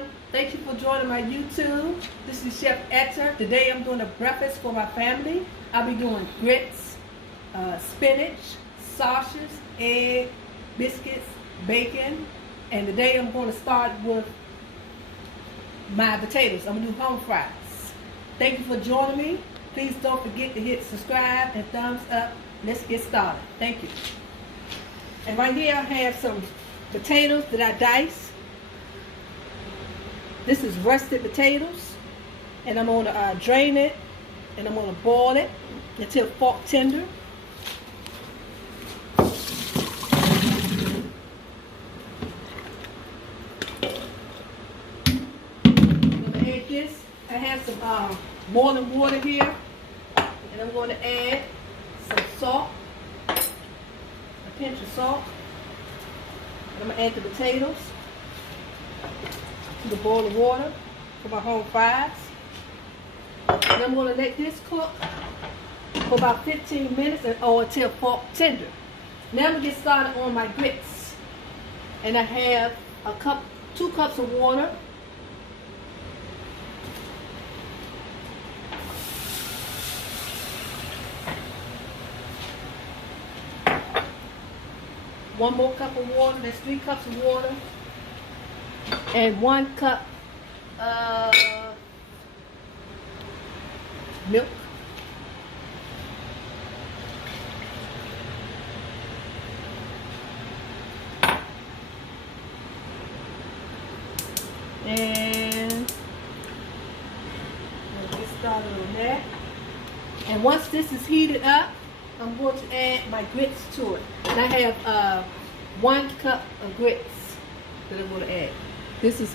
everyone. Thank you for joining my YouTube. This is Chef Etta. Today I'm doing a breakfast for my family. I'll be doing grits, spinach, sausages, egg, biscuits, bacon. And today I'm going to start with my potatoes. I'm going to do home fries. Thank you for joining me. Please don't forget to hit subscribe and thumbs up. Let's get started. Thank you. And right here I have some potatoes that I diced. This is rusted potatoes, and I'm going to drain it, and I'm going to boil it until fork tender. I'm going to add this. I have some boiling water here, and I'm going to add some salt, a pinch of salt. And I'm going to add the potatoes to the boil of water for my home fries. And I'm going to let this cook for about 15 minutes or until fork tender. Now I'm going to get started on my grits. And I have 2 cups of water. One more cup of water, that's 3 cups of water. And 1 cup of milk. And let's get started on that. And once this is heated up, I'm going to add my grits to it. And I have 1 cup of grits that I'm going to add. This is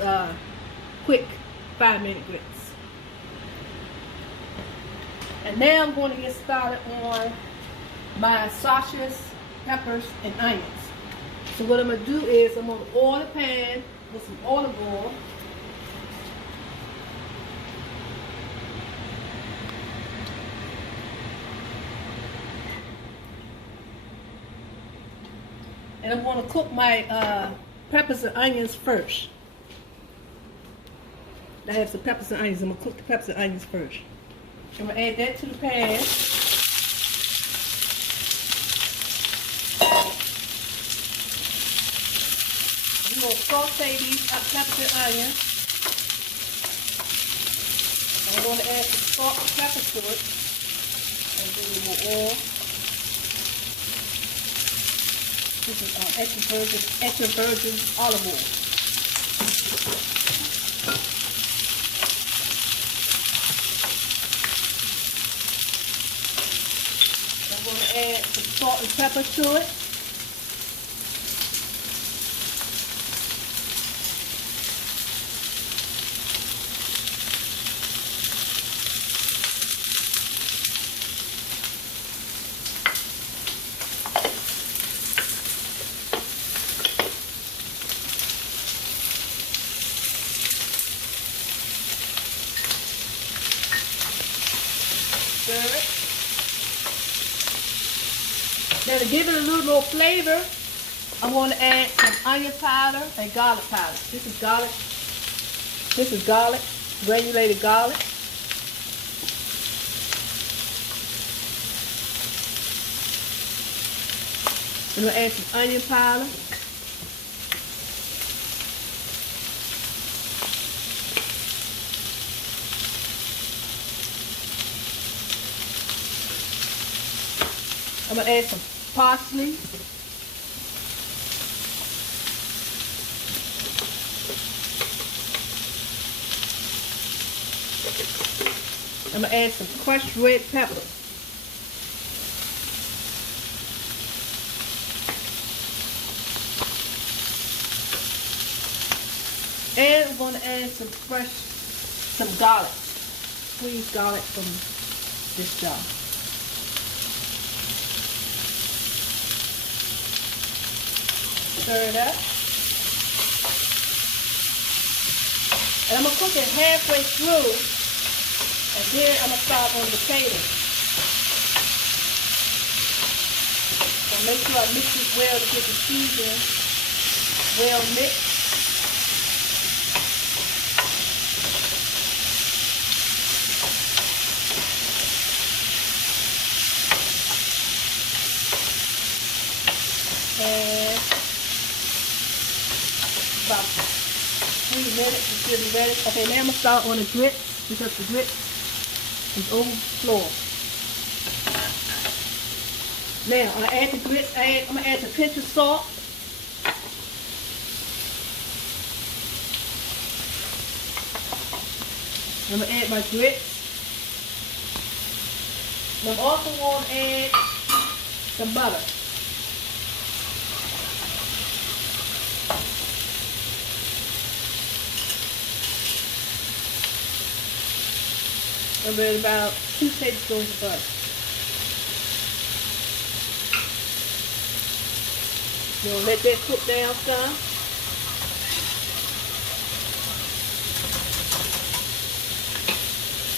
quick 5-minute grits. And now I'm going to get started on my sausages, peppers, and onions. So what I'm going to do is I'm going to oil the pan with some olive oil. And I'm going to cook my peppers and onions first. I have some peppers and onions. I'm going to cook the peppers and onions first. I'm going to add that to the pan. I'm going to saute these peppers and onions. I'm going to add some salt and pepper to it. And do a little more oil. This is extra virgin olive oil. I'm going to add some salt and pepper to it. Now to give it a little more flavor, I'm going to add some onion powder and garlic powder. This is garlic. This is garlic, granulated garlic. I'm going to add some onion powder. I'm going to add some parsley. I'm going to add some crushed red pepper. And I'm going to add some garlic. Squeezed garlic from this jar. Stir it up. And I'm going to cook it halfway through, and then I'm going to start on the potatoes. So make sure I mix it well to get the seasoning well mixed. 3 minutes. It should be ready. Okay, now I'm gonna start on the grits because the grits is overflowing. Now I add the grits. I'm gonna add a pinch of salt. I'm gonna add my grits. And I'm also gonna add some butter. I'm gonna add about 2 tablespoons of butter. You're gonna let that cook down some.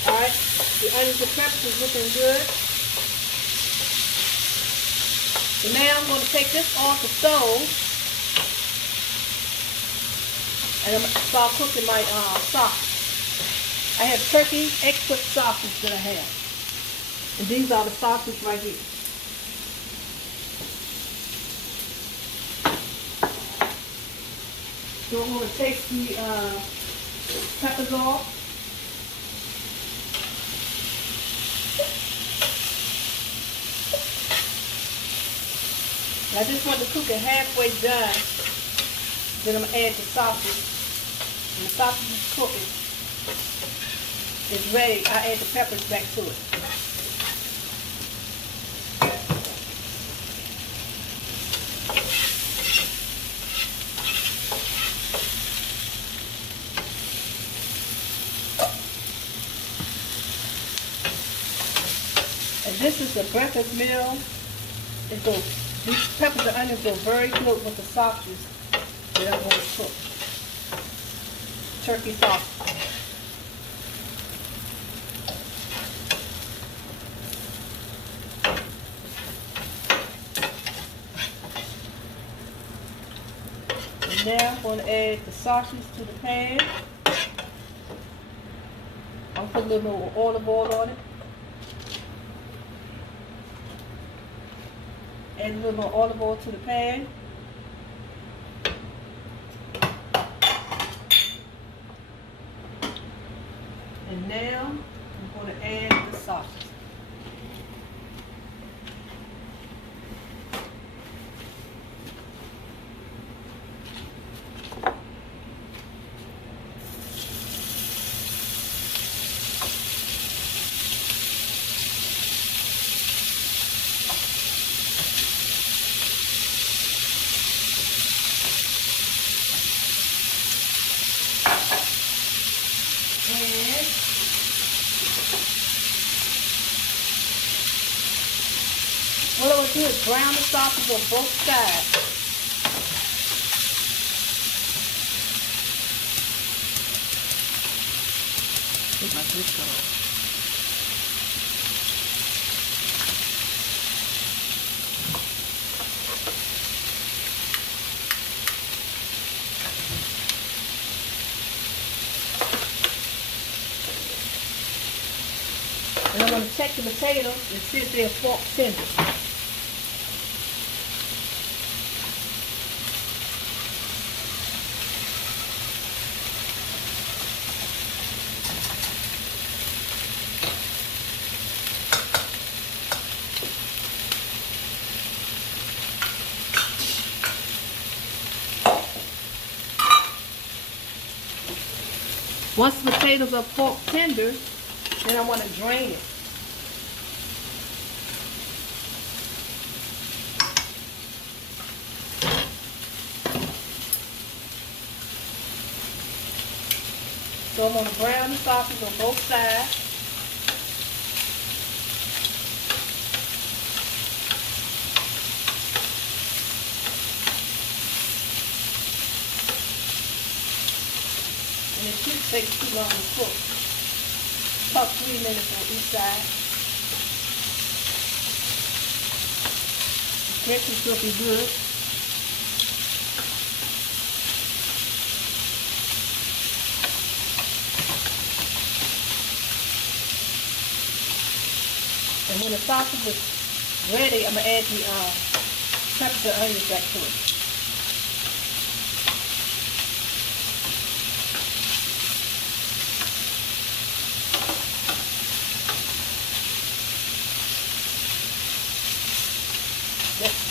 Alright, the onions and peppers is looking good. So now I'm going to take this off the stove and I'm going to start cooking my sausage. I have turkey extra sausage that I have. And these are the sausages right here. So I'm going to take the peppers off. I just want to cook it halfway done. Then I'm going to add the sausage. When the sausage is cooking, it's ready. I add the peppers back to it. And this is the breakfast meal. These peppers and onions go very good with the sausages that I'm going to cook. Turkey sausage. And now I'm going to add the sausages to the pan. I'll put a little more olive oil on it. Add a little more olive oil to the pan. And now I'm going to add the sausage. What I'm going to do is brown the sausage on both sides. Get my grits on. And I'm going to check the potatoes and see if they're fork tender. Once the potatoes are fork tender, then I want to drain it. So I'm going to brown the sausage on both sides. And it shouldn't take too long to cook. About 3 minutes on each side. The grits is looking good. And when the sausage is ready, I'm going to add the peppers and onions back to it.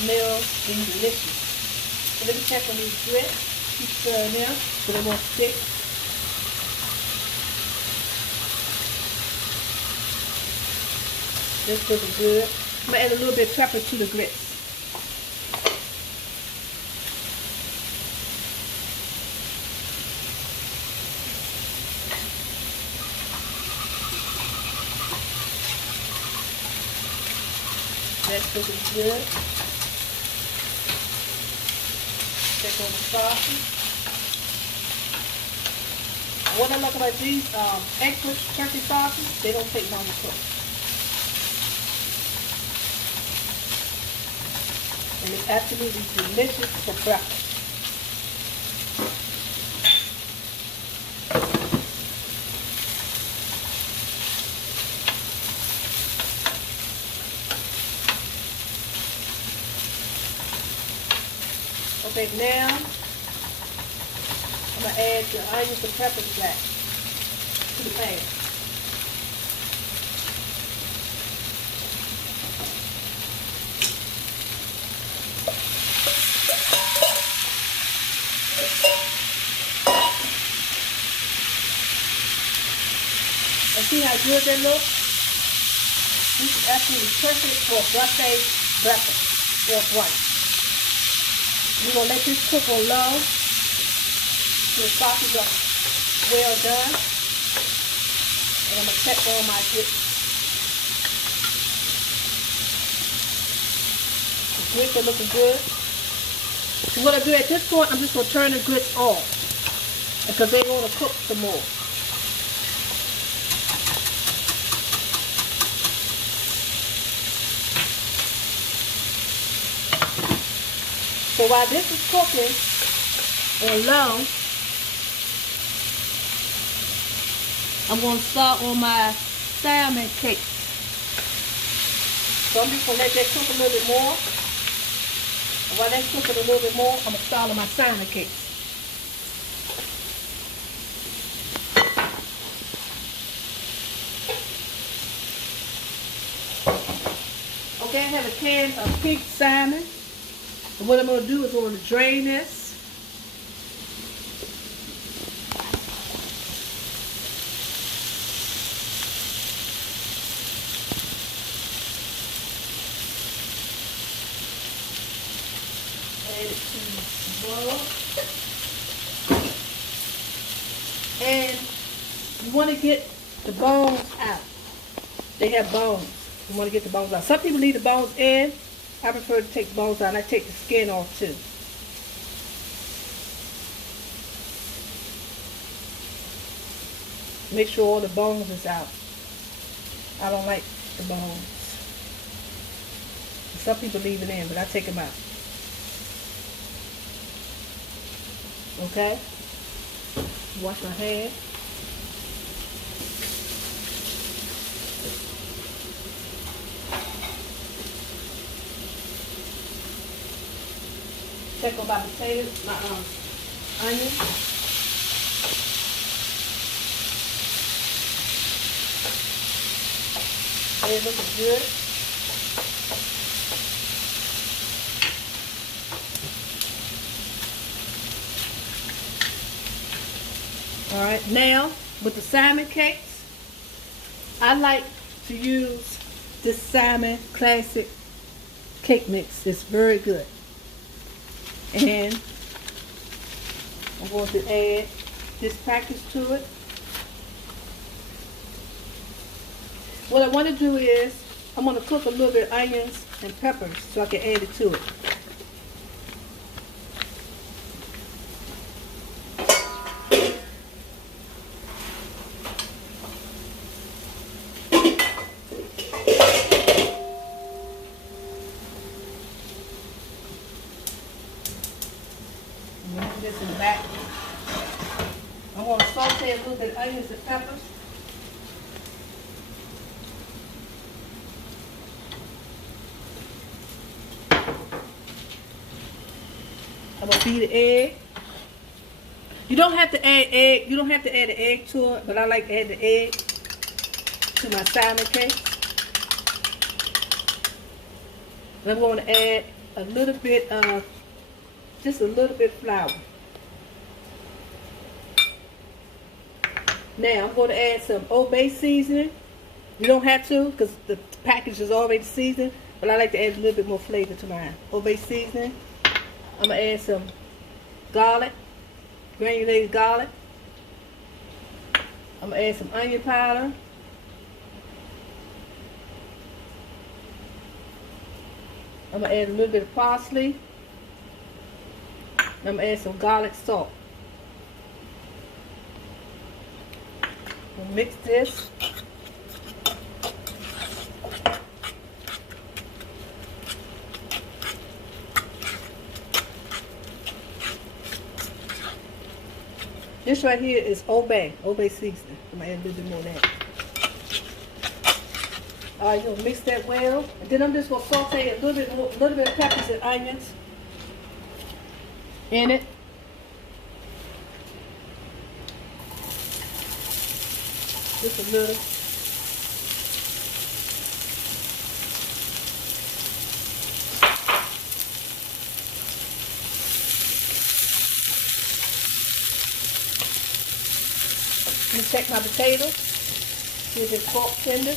smells delicious. So let me check on these grits. Keep stirring them so they won't stick. This looking good. I'm going to add a little bit of pepper to the grits. That's looking good. Check on the sausage. What I like about these extra turkey sauces, they don't take long to cook. And it's absolutely delicious for breakfast. Okay, now I'm going to add the onions and peppers back to the pan. And see how good they look? This is absolutely perfect for a buffet breakfast or brunch. We're going to let this cook on low so the sausages are well done. And I'm going to check on my grits. The grits are looking good. So what I do at this point, I'm just going to turn the grits off because they want to cook some more. So while this is cooking on low, I'm going to start on my salmon cake. So I'm just going to let that cook a little bit more. And while that's cooking a little bit more, I'm going to start on my salmon cakes. Okay, I have a can of pink salmon. And what I'm going to do is I'm going to drain this. Add it to the bowl. And you want to get the bones out. They have bones. You want to get the bones out. Some people leave the bones in. I prefer to take the bones out, and I take the skin off too. Make sure all the bones is out. I don't like the bones. Some people leave it in, but I take them out. Okay? Wash my hands. Check on my potatoes, my onions. They're looking good. All right, now with the salmon cakes, I like to use this salmon classic cake mix. It's very good. And I'm going to add this package to it. What I want to do is I'm going to cook a little bit of onions and peppers so I can add it to it. This in the back. I'm going to saute a little bit of onions and peppers. I'm going to beat an egg. You don't have to add egg. You don't have to add an egg to it, but I like to add the egg to my salmon cake. And I'm going to add a little bit of, just a little bit of flour. Now I'm going to add some Old Bay seasoning. You don't have to because the package is already seasoned, but I like to add a little bit more flavor to mine. Old Bay seasoning. I'm going to add some garlic, granulated garlic. I'm going to add some onion powder. I'm going to add a little bit of parsley. I'm going to add some garlic salt. We'll mix this. This right here is Old Bay seasoning. I'm going to add a little bit more of that. Alright, you're going to mix that well. And then I'm just going to saute a little bit of peppers and onions in it. Just a little. Let me check my potatoes. See if it's fork tender.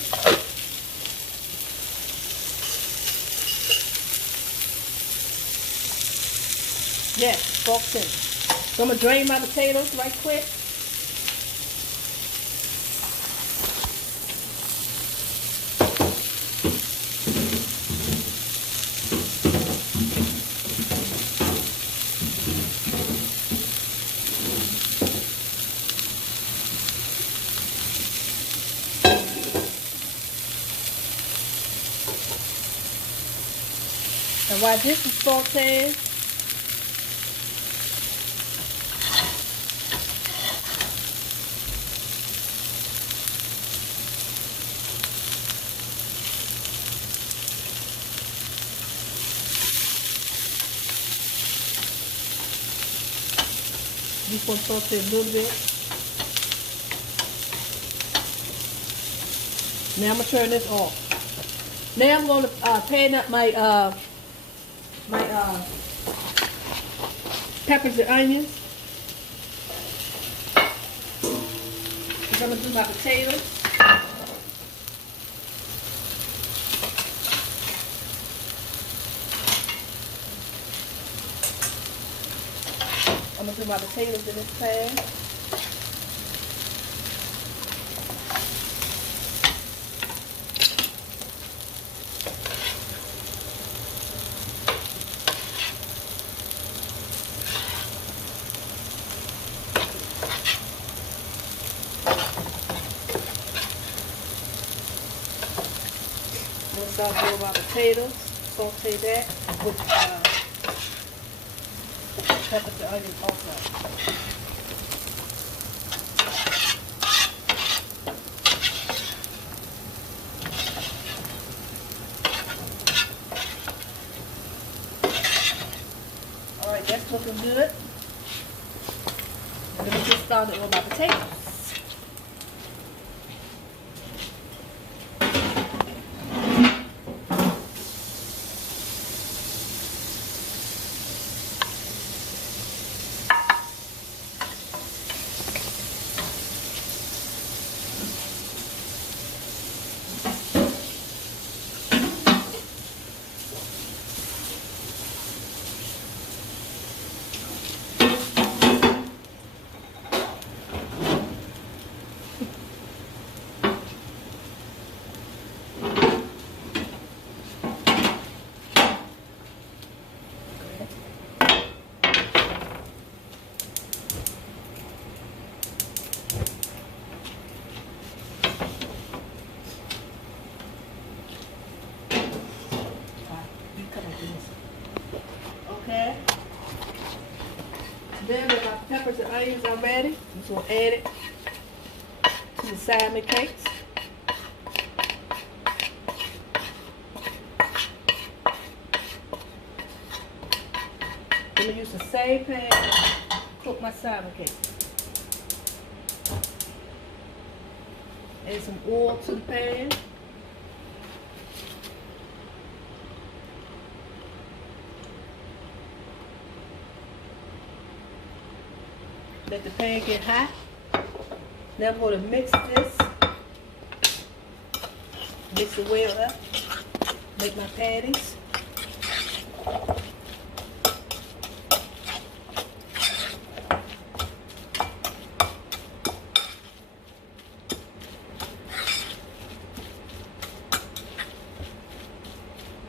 Yes, fork tender. So I'm going to drain my potatoes right quick. And while this is sauteing, just going to saute a little bit. Now I'm going to turn this off. Now I'm going to pan up my peppers and onions. I'm going to do my potatoes. I'm going to do my potatoes in this pan. I'm going to start doing my potatoes. Saute that with peppers and onions also. Alright, that's looking good. I'm going to get started with my potatoes. Okay. Then when my peppers and onions are ready, I'm just going to add it to the salmon cakes. I'm going to use the same pan to cook my salmon cake. Add some oil to the pan. Let the pan get hot. Now I'm going to mix this. Mix it well up. Make my patties.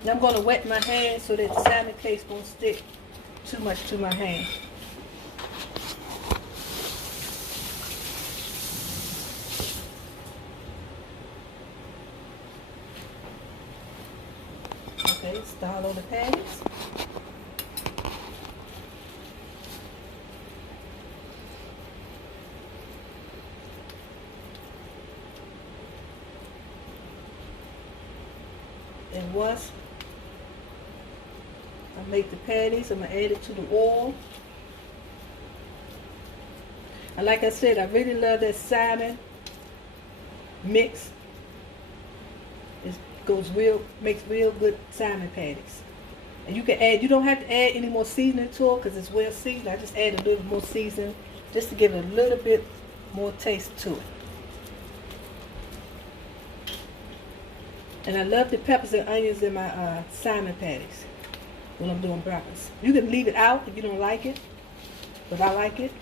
Now I'm going to wet my hand so that the salmon paste won't stick too much to my hand. Okay, start on the patties. And once I make the patties, I'm going to add it to the oil. And like I said, I really love that salmon mix. It makes real good salmon patties. And you can add, you don't have to add any more seasoning to it because it's well seasoned. I just add a little more seasoning just to give it a little bit more taste to it. And I love the peppers and onions in my salmon patties when I'm doing breakfast. You can leave it out if you don't like it, but I like it.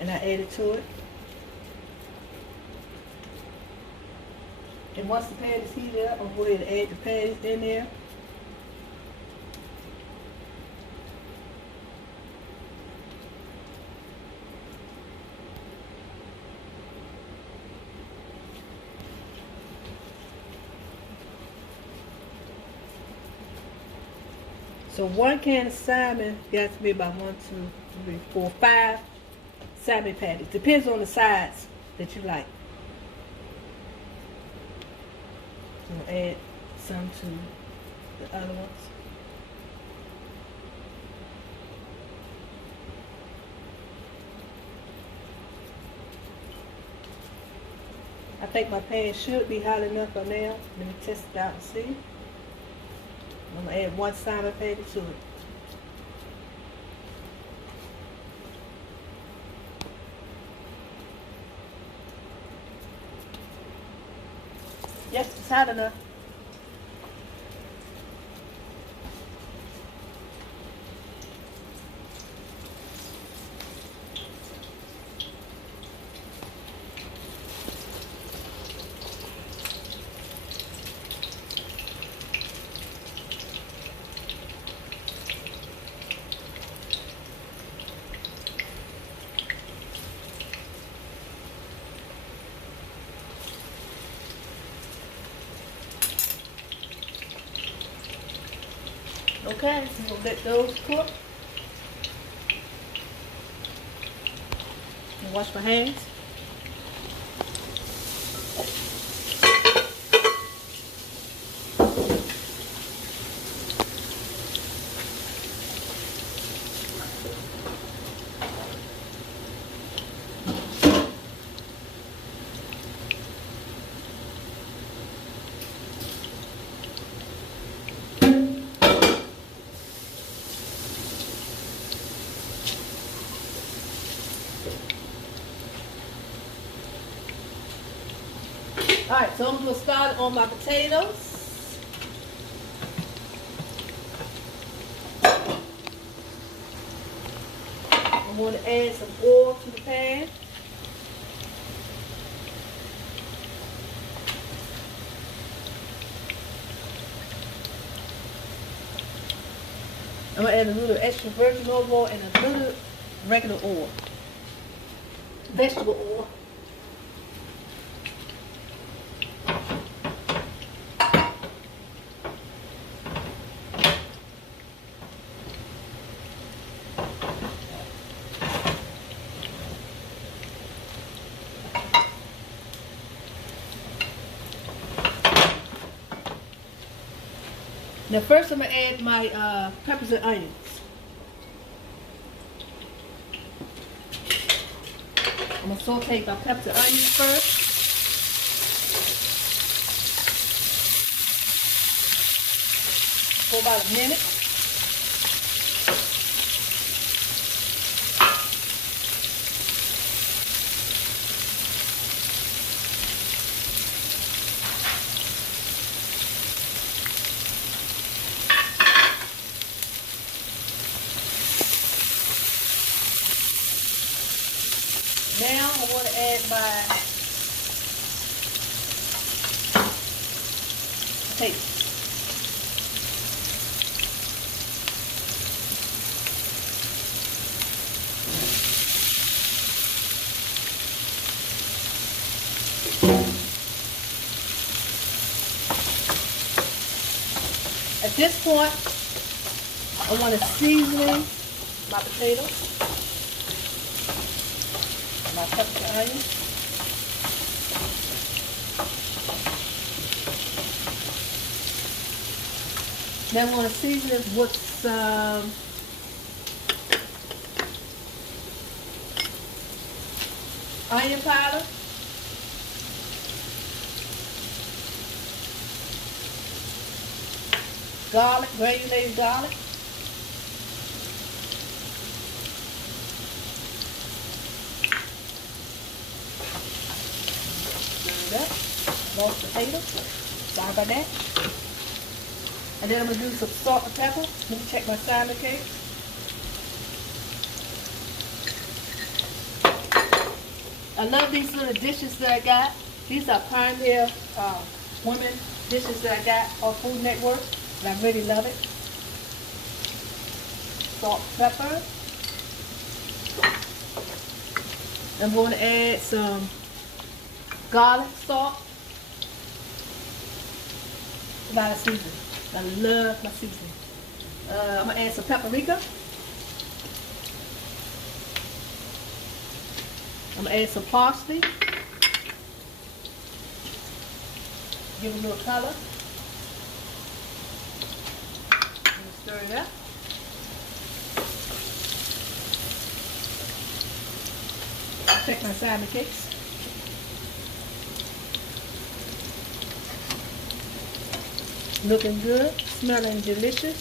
And I add it to it. And once the patties heat up, I'll go ahead and add the patties in there. So 1 can of salmon got to be about 1, 2, 3, 4, 5 salmon patties. Depends on the size that you like. So we'll add some to the other ones. I think my pan should be hot enough by now. Let me test it out and see. I'm going to add 1 salmon patty to it. Yes, it's hot enough. Okay, so we'll let those cook. And wash my hands. Alright, so I'm going to start on my potatoes. I'm going to add some oil to the pan. I'm going to add a little extra virgin olive oil and a little regular oil. Vegetable oil. Now first I'm going to add my peppers and onions. I'm going to saute my peppers and onions first. For about a minute. Now I want to add my potatoes. At this point, I want to season my potatoes, my pepper and onion. Then I want to season it with some onion powder, garlic, granulated garlic, stir it up, roast potatoes, sorry about that. And then I'm going to do some salt and pepper. Let me check my salmon cake. I love these little dishes that I got. These are Pioneer women dishes that I got on Food Network. And I really love it. Salt, pepper. I'm going to add some garlic salt. A lot of seasoning. I love my seasoning. I'm going to add some paprika. I'm going to add some parsley. Give it a little color. Stir it up. I'll take my salmon cakes. Looking good, smelling delicious.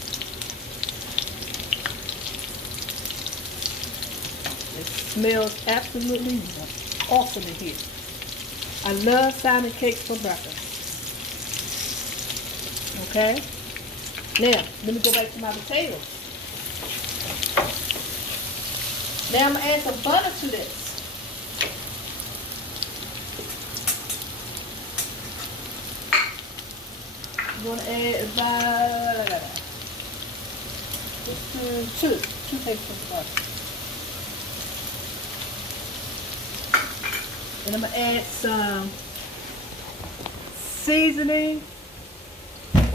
It smells absolutely awesome in here. I love salmon cakes for breakfast. Okay? Now, let me go back to my potatoes. Now I'm going to add some butter to this. I'm going to add about two tablespoons of butter. And I'm going to add some seasoning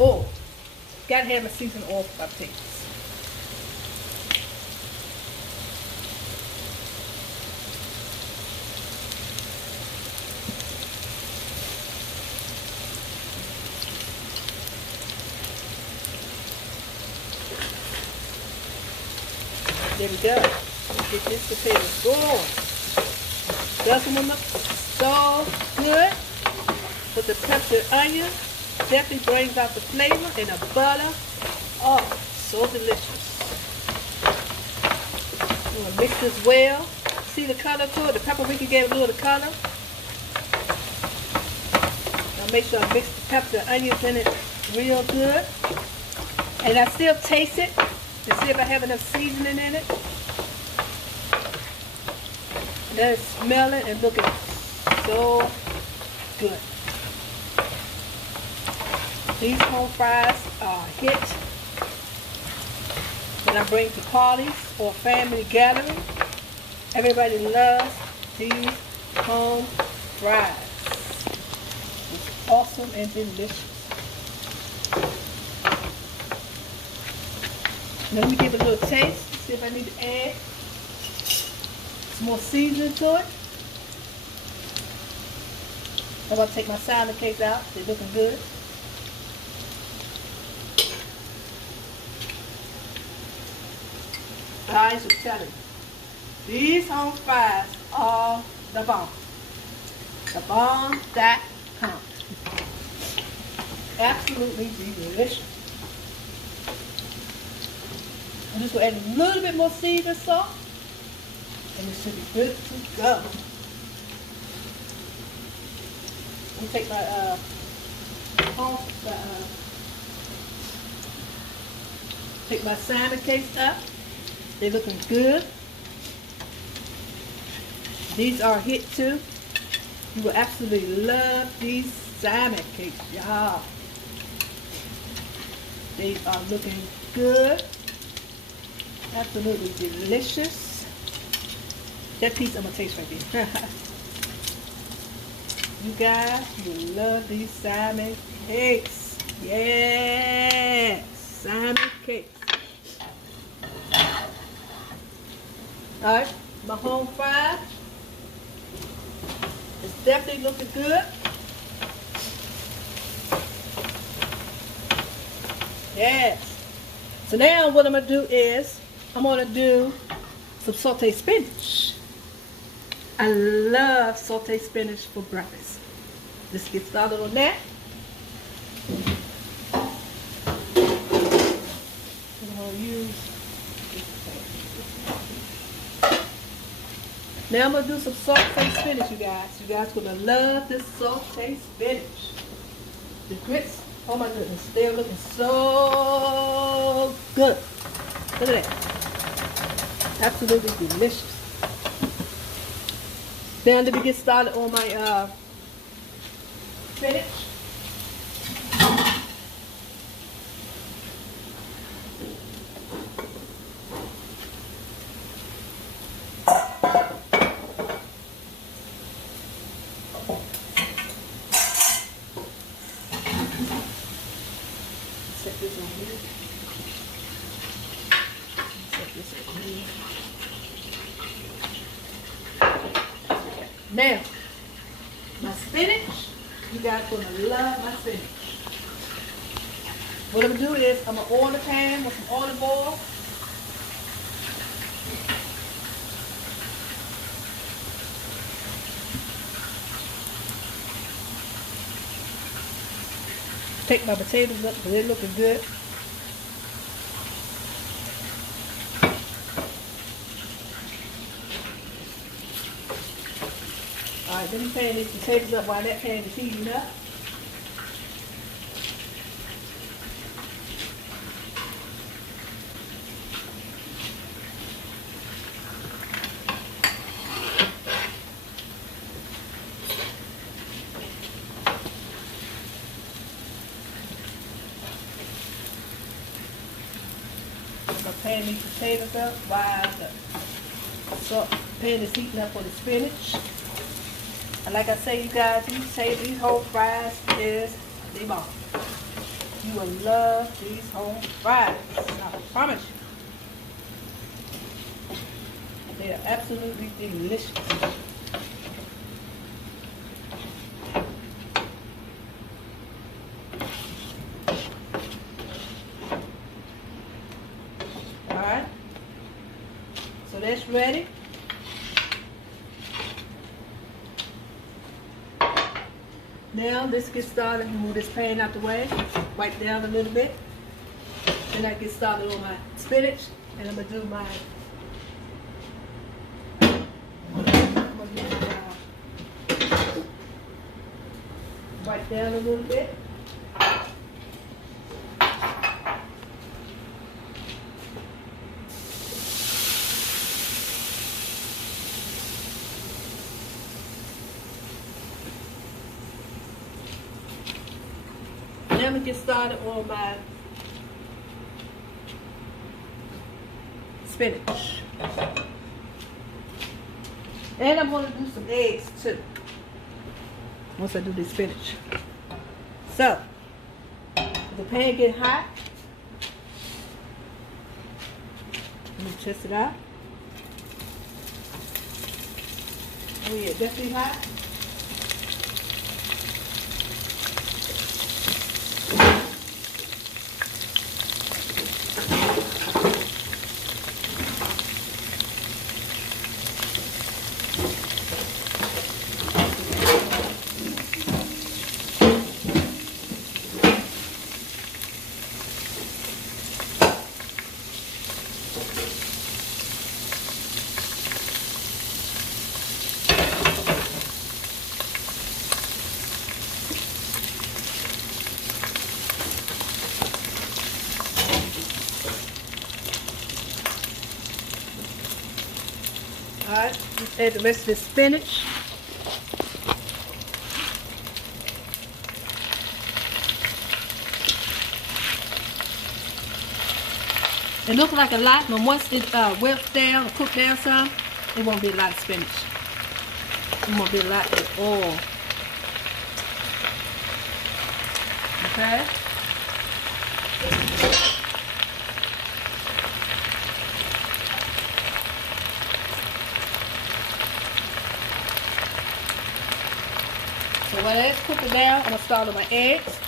oil. Gotta have a seasoning oil for my potatoes. There we go. Let's get this potatoes going. Dusting them up so good with the pepper and onion. Definitely brings out the flavor, and the butter. Oh, so delicious. I'm going to mix this well. See the color to it? The paprika gave it a little color. Now make sure I mix the pepper and onions in it real good. And I still taste it to see if I have enough seasoning in it. And then it's smelling and looking so good. These home fries are a hit when I bring to parties or family gathering. Everybody loves these home fries. It's awesome and delicious. Now let me give it a little taste, see if I need to add some more seasoning to it. I'm going to take my salmon cakes out. They're looking good. Guys, I'm telling you, these home fries are the bomb. The bomb.com. Absolutely delicious. I'm just going to add a little bit more seasoned salt, and it should be good to go. Let me take my take my salmon cakes up. They're looking good. These are a hit too. You will absolutely love these salmon cakes, y'all. They are looking good. Absolutely delicious. That piece I'm gonna taste right there. You guys will love these salmon cakes. Yes, salmon cakes. Alright, my home fries. It's definitely looking good. Yes. So now what I'm going to do is, I'm going to do some sauteed spinach. I love sauteed spinach for breakfast. Let's get started on that. I'm going to use this pan. Now I'm going to do some sauteed spinach, you guys. You guys are going to love this sauteed spinach. The grits, oh my goodness, they're looking so good. Look at that. Absolutely delicious. Now let me get started on my spinach. Set this on here. Set this on here. Now, my spinach, you guys are going to love my spinach. What I'm going to do is, I'm going to oil the pan with some olive oil. Take my potatoes up because they're looking good. Alright, let me pan these potatoes up while that pan is heating up. I'm going to pan these potatoes up while the pan is heating up for the spinach. And like I say, you guys, these whole fries is the bomb. You will love these whole fries. I promise you. They are absolutely delicious. Alright. So that's ready. Now let's get started and move this pan out the way. Wipe down a little bit. Then I get started on my spinach, and I'm gonna do my. Wipe down a little bit. Now I'm going to get started on my spinach. And I'm going to do some eggs too, once I do the spinach. So, the pan get hot. Let me test it out. Oh yeah, definitely hot. Add the rest of the spinach. It looks like a lot, but once it wilts down or cooked down some, it won't be a lot of spinach. It won't be a lot of oil. Okay? So while that's cooking down, I'm going to start with my eggs.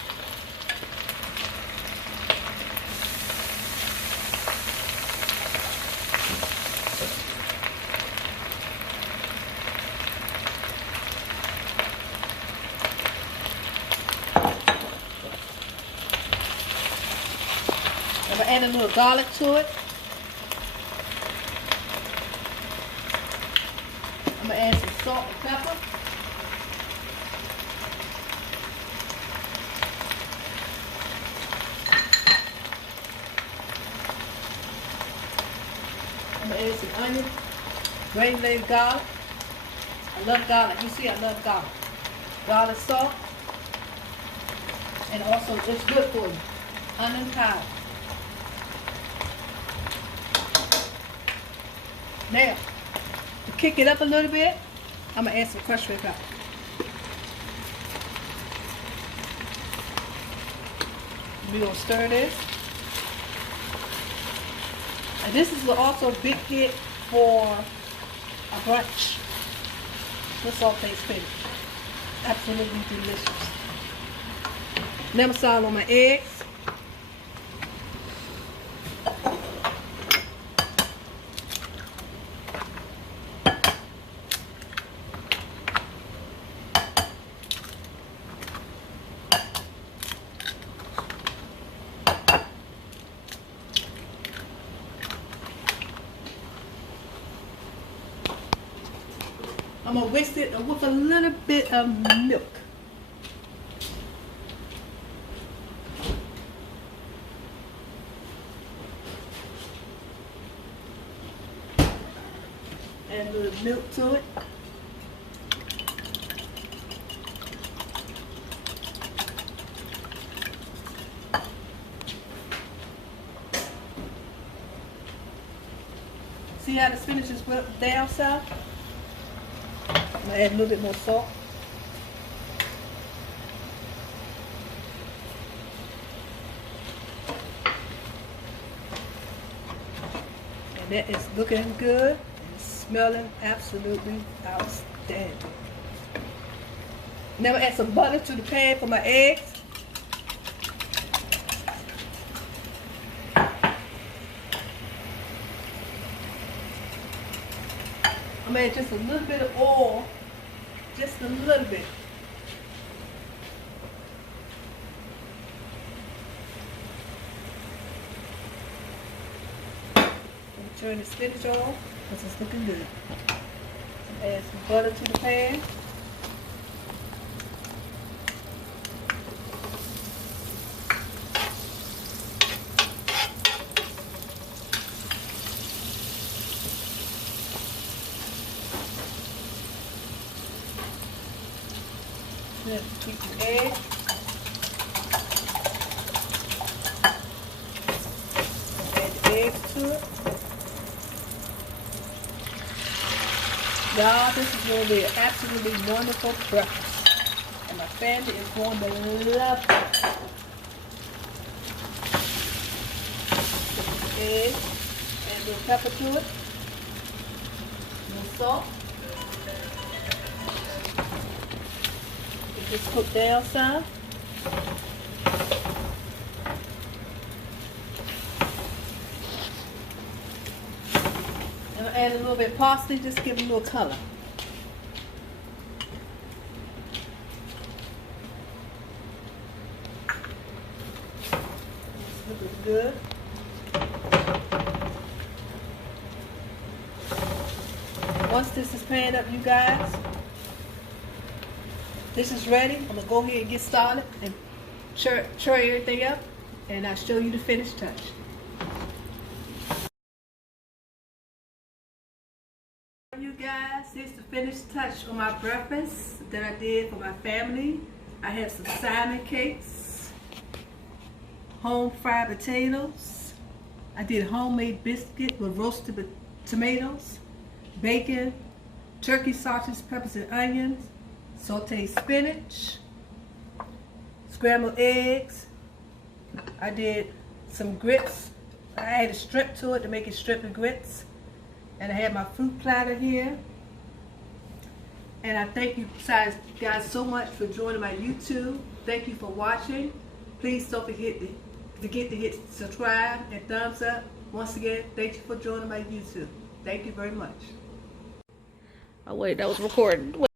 I'm going to add a little garlic to it. I'm going to add some salt and pepper. I'm going to add some onion, grated garlic. I love garlic. You see, I love garlic. Garlic salt. And also, it's good for you. Onion powder. Now, to kick it up a little bit, I'm going to add some crushed red pepper. We're going to stir this. And this is also a big hit for a brunch. This sauteed spinach. Absolutely delicious. Now I'm salt on my eggs. I'm going to whisk it with a little bit of milk. Add a little milk to it. See how the spinach is whipped down south? I'm going to add a little bit more salt. And that is looking good and it's smelling absolutely outstanding. Now I'm going to add some butter to the pan for my eggs. I'm going to add just a little bit of oil. Just a little bit. Turn the spinach on because it's looking good. Add some butter to the pan. Then keep the egg. Add the eggs to it. Y'all, this is going to be an absolutely wonderful breakfast. And my family is going to love it. Egg. Add a little pepper to it. A little salt. Get this cooked down some. And I'll add a little bit of parsley, just give it a little color. This looks good. Once this is panned up, you guys, this is ready. I'm going to go ahead and get started and tray everything up, and I'll show you the finished touch. You guys, here's the finished touch on my breakfast that I did for my family. I have some salmon cakes, home fried potatoes. I did homemade biscuit with roasted tomatoes, bacon, turkey sausage, peppers and onions, sauteed spinach, scrambled eggs. I did some grits. I added strip to it to make it strip and grits. And I have my fruit platter here. And I thank you guys so much for joining my YouTube. Thank you for watching. Please don't forget to hit subscribe and thumbs up. Once again, thank you for joining my YouTube. Thank you very much. Oh wait, that was recording.